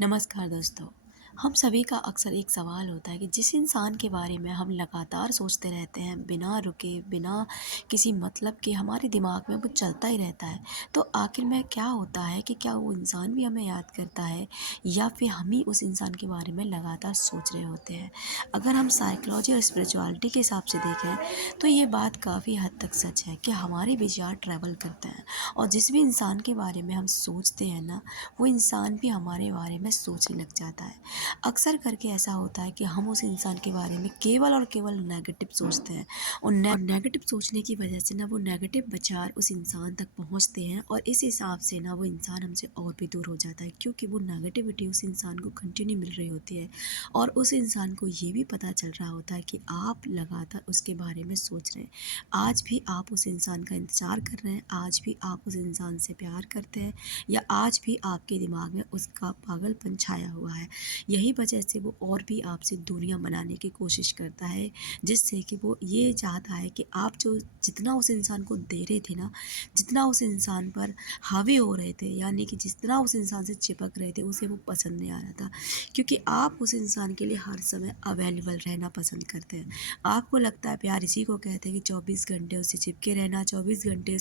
नमस्कार दोस्तों। हम सभी का अक्सर एक सवाल होता है कि जिस इंसान के बारे में हम लगातार सोचते रहते हैं, बिना रुके, बिना किसी मतलब के हमारे दिमाग में वो चलता ही रहता है। तो आखिर में क्या होता है कि क्या वो इंसान भी हमें याद करता है या फिर हम ही उस इंसान के बारे में लगातार सोच रहे होते हैं? अगर हम साइकोलॉजी और स्पिरिचुअलिटी के हिसाब से देखें, तो ये बात काफ़ी हद तक सच है कि हमारे विचार ट्रैवल करते हैं और जिस भी इंसान के बारे में हम सोचते हैं ना, वो इंसान भी हमारे बारे में सोचने लग जाता है। अक्सर करके ऐसा होता है कि हम उस इंसान के बारे में केवल और केवल नेगेटिव सोचते हैं और नेगेटिव सोचने की वजह से ना वो नेगेटिव विचार उस इंसान तक पहुंचते हैं और इस हिसाब से ना वो इंसान हमसे और भी दूर हो जाता है, क्योंकि वो नेगेटिविटी उस इंसान को कंटिन्यू मिल रही होती है और उस इंसान को ये भी पता चल रहा होता है कि आप लगातार उसके बारे में सोच रहे हैं। आज भी आप उस इंसान का इंतज़ार कर रहे हैं, आज भी आप उस इंसान से प्यार करते हैं या आज भी आपके दिमाग में उसका पागलपन छाया हुआ है। यही वजह से वो और भी आपसे दूरियां बनाने की कोशिश करता है, जिससे कि वो ये चाहता है कि आप जो जितना उस इंसान को दे रहे थे ना, जितना उस इंसान पर हावी हो रहे थे, यानी कि जितना उस इंसान से चिपक रहे थे, उसे वो पसंद नहीं आ रहा था, क्योंकि आप उस इंसान के लिए हर समय अवेलेबल रहना पसंद करते हैं। आपको लगता है प्यार इसी को कहते हैं कि 24 घंटे उससे चिपके रहना, 24 घंटे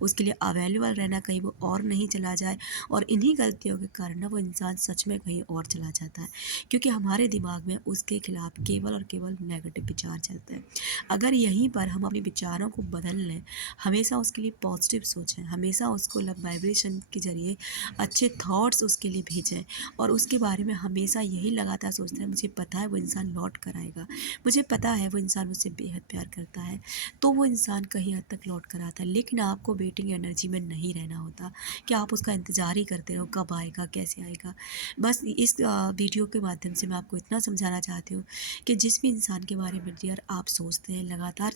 उसके लिए अवेलेबल रहना, कहीं वो और नहीं चला जाए। और इन्हीं गलतियों के कारण ना वो इंसान सच में कहीं और चला जाता है, क्योंकि हमारे दिमाग में उसके खिलाफ केवल और केवल नेगेटिव विचार चलते हैं। अगर यहीं पर हम अपने विचारों को बदल लें, हमेशा उसके लिए पॉजिटिव सोचें, हमेशा उसको लव वाइब्रेशन के ज़रिए अच्छे थॉट्स उसके लिए भेजें और उसके बारे में हमेशा यही लगातार सोचते हैं, मुझे पता है वो इंसान लौट कर आएगा, मुझे पता है वो इंसान मुझसे बेहद प्यार करता है, तो वो इंसान कहीं हद तक लौट कर आता है। लेकिन आपको वेटिंग एनर्जी में नहीं रहना होता कि आप उसका इंतज़ार ही करते रहो, कब आएगा, कैसे आएगा। बस इस वीडियो के माध्यम से मैं आपको इतना समझाना चाहती हूँ कि जिस भी इंसान के बारे में डियर आप सोचते हैं, लगातार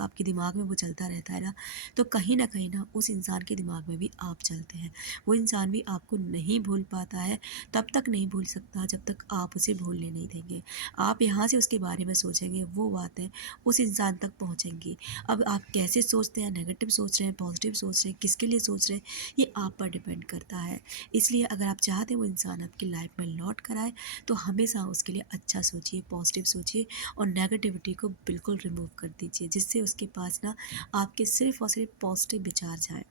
आपके दिमाग में वो चलता रहता है ना, तो कहीं न कहीं ना उस इंसान के दिमाग में भी आप चलते हैं। वो इंसान भी आपको नहीं भूल पाता है, तब तक नहीं भूल सकता जब तक आप उसे भूलने नहीं देंगे। आप यहाँ से उसके बारे में सोचेंगे, वो बातें उस इंसान तक पहुँचेंगी। अब आप कैसे सोचते हैं, नेगेटिव सोच रहे हैं, पॉजिटिव सोच रहे हैं, किसके लिए सोच रहे हैं, ये आप पर डिपेंड करता है। इसलिए अगर आप चाहते हैं वो इंसान आपकी लाइफ में लौट कर आए, तो हमेशा उसके लिए अच्छा सोचिए, पॉजिटिव सोचिए और नेगेटिविटी को बिल्कुल रिमूव कर दीजिए, जिससे उसके पास ना आपके सिर्फ़ और सिर्फ़ पॉजिटिव विचार जाएँ।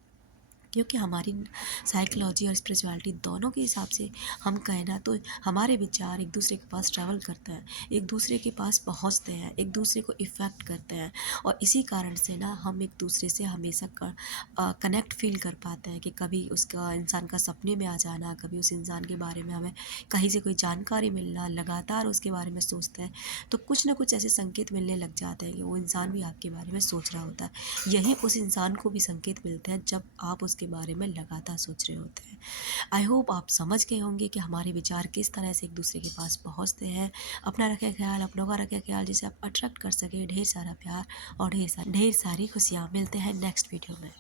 क्योंकि हमारी साइकोलॉजी और स्पिरिचुअलिटी दोनों के हिसाब से हम कहें ना, तो हमारे विचार एक दूसरे के पास ट्रैवल करते हैं, एक दूसरे के पास पहुंचते हैं, एक दूसरे को इफ़ेक्ट करते हैं और इसी कारण से ना हम एक दूसरे से हमेशा कनेक्ट फील कर पाते हैं कि कभी उसका इंसान का सपने में आ जाना, कभी उस इंसान के बारे में हमें कहीं से कोई जानकारी मिलना, लगातार उसके बारे में सोचते हैं, तो कुछ ना कुछ ऐसे संकेत मिलने लग जाते हैं कि वो इंसान भी आपके बारे में सोच रहा होता है। यही उस इंसान को भी संकेत मिलते हैं जब आप उसके बारे में लगातार सोच रहे होते हैं। आई होप आप समझ गए होंगे कि हमारे विचार किस तरह से एक दूसरे के पास पहुंचते हैं। अपना रखें ख्याल, अपनों का रखें ख्याल, जिसे आप अट्रैक्ट कर सकें ढेर सारा प्यार और ढेर सारी खुशियाँ। मिलते हैं नेक्स्ट वीडियो में।